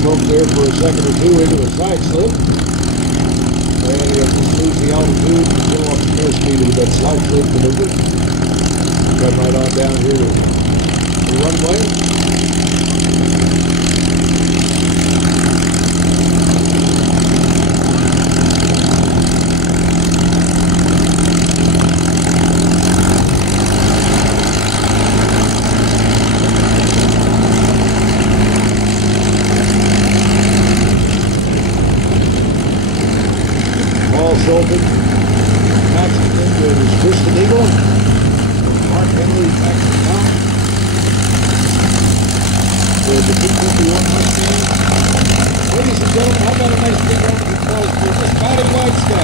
smoke there for a second or two into a side slip. And you have to lose the altitude and go off the airspeed into that slide slip maneuver. Come right on down here to the runway. Open. That's it. Is Kristen Eagle. Mark Henley back to the top. With the P-51 Mustang. Ladies and gentlemen, how about a nice big round of applause for this Scotty Whitesky?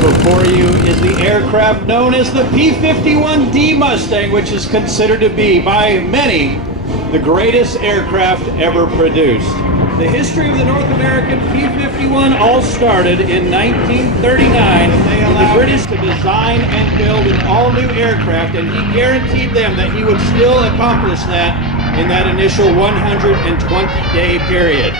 Before you is the aircraft known as the P-51D Mustang, which is considered to be, by many, the greatest aircraft ever produced. The history of the North American P-51 all started in 1939 when they allowed the British to design and build an all-new aircraft, and he guaranteed them that he would still accomplish that in that initial 120-day period.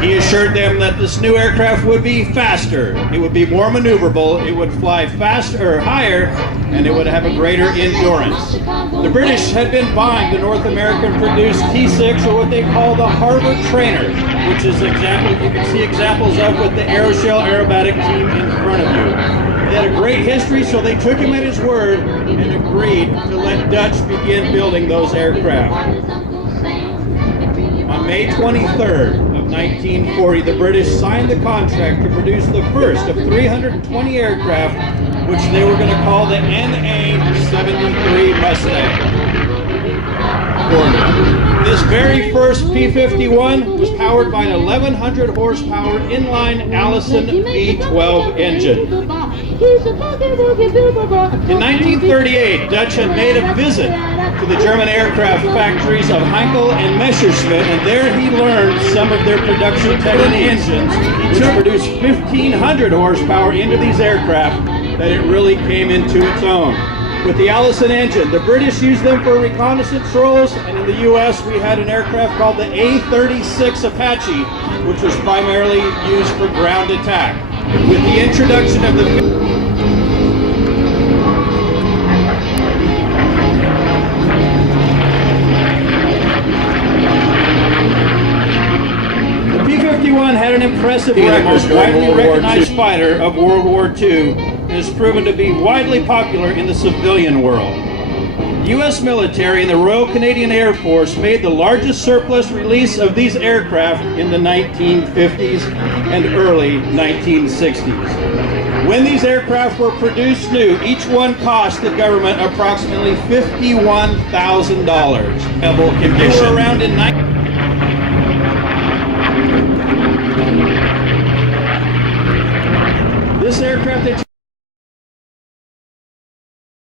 He assured them that this new aircraft would be faster, it would be more maneuverable, it would fly faster or higher, and it would have a greater endurance. The British had been buying the North American-produced T6, or what they call the Harbor Trainer, which is example you can see examples of with the Aeroshell aerobatic team in front of you. They had a great history, so they took him at his word and agreed to let Dutch begin building those aircraft. On May 23rd, 1940, the British signed the contract to produce the first of 320 aircraft, which they were going to call the NA-73 Mustang. This very first P-51 was powered by an 1,100 horsepower inline Allison V12 engine. In 1938, Dutch had made a visit to the German aircraft factories of Heinkel and Messerschmitt, and there he learned some of their production engines, which produced 1,500 horsepower into these aircraft, that it really came into its own. With the Allison engine, the British used them for reconnaissance roles, and in the U.S. we had an aircraft called the A-36 Apache, which was primarily used for ground attack. With the introduction of the P-51 had an impressive record, most widely recognized fighter of World War II, and has proven to be widely popular in the civilian world. The U.S. military and the Royal Canadian Air Force made the largest surplus release of these aircraft in the 1950s and early 1960s. When these aircraft were produced new, each one cost the government approximately $51,000. Condition. Around in